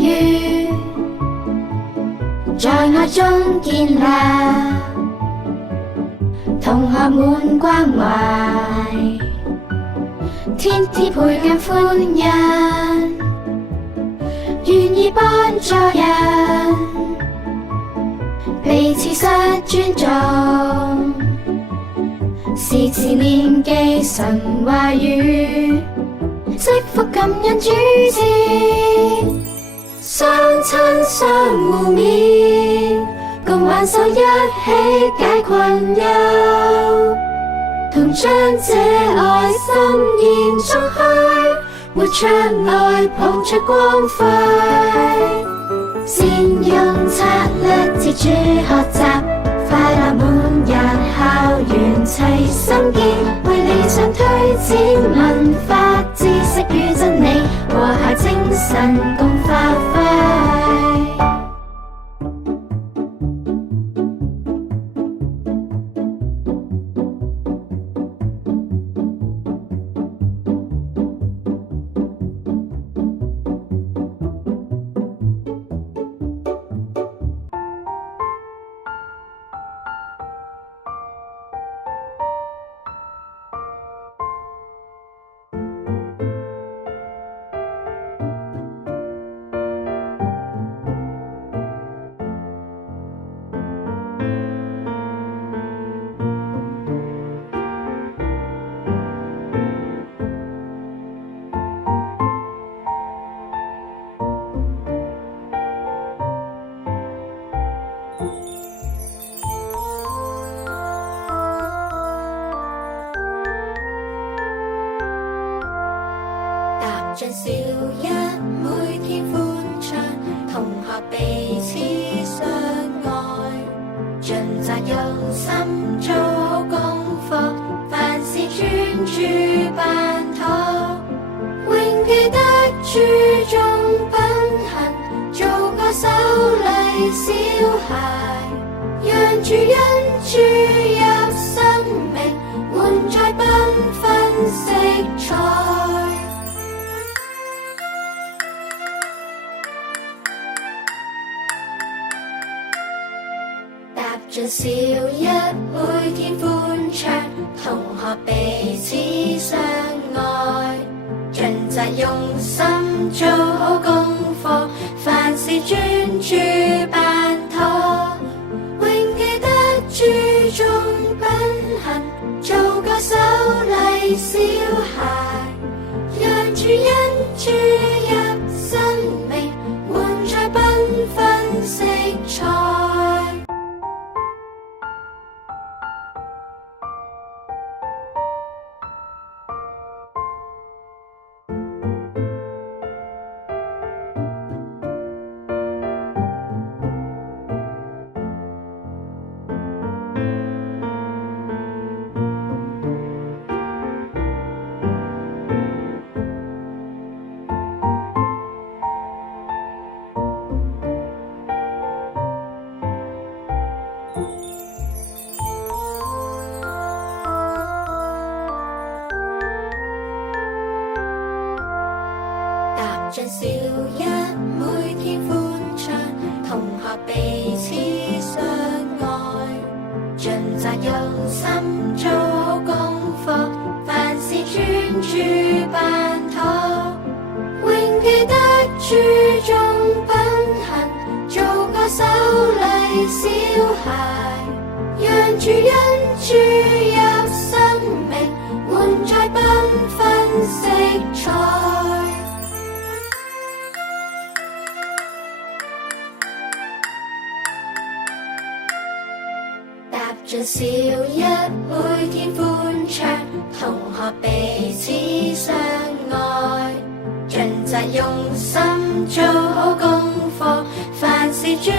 遇，在愛中建立，同學滿關懷，天天倍感歡欣，願意幫助人，彼此相尊重，時時念記神話語，惜福感恩主賜，相親相互勉，共挽手一起解困憂，同將這愛心延續去，活出愛抱出光輝，善用策略自主學習，快樂滿日校園齊心建，為理想推展文化知識與真理，和諧精神共發揮。像小一每天歡暢，同學彼此相愛，盡責用心做好功課，凡事專注辦妥，永記得注重品行，做個守禮小孩，讓主恩注入生命，滿載繽紛色彩。像小一每天歡暢，同學彼此相愛，盡責用心做好功課，凡事專注辦妥，永記得注重品行，做個守禮小孩，讓主恩注入生命，滿載繽紛色彩。像小一每天歡暢，同學彼此相愛，盡責用心做好功課，凡事專注辦妥，永記得注重品行，做個守禮小孩，讓主恩注入生命，滿載繽紛色彩。像小一每天歡暢，同學彼此相愛，盡責用心做好功課，凡事專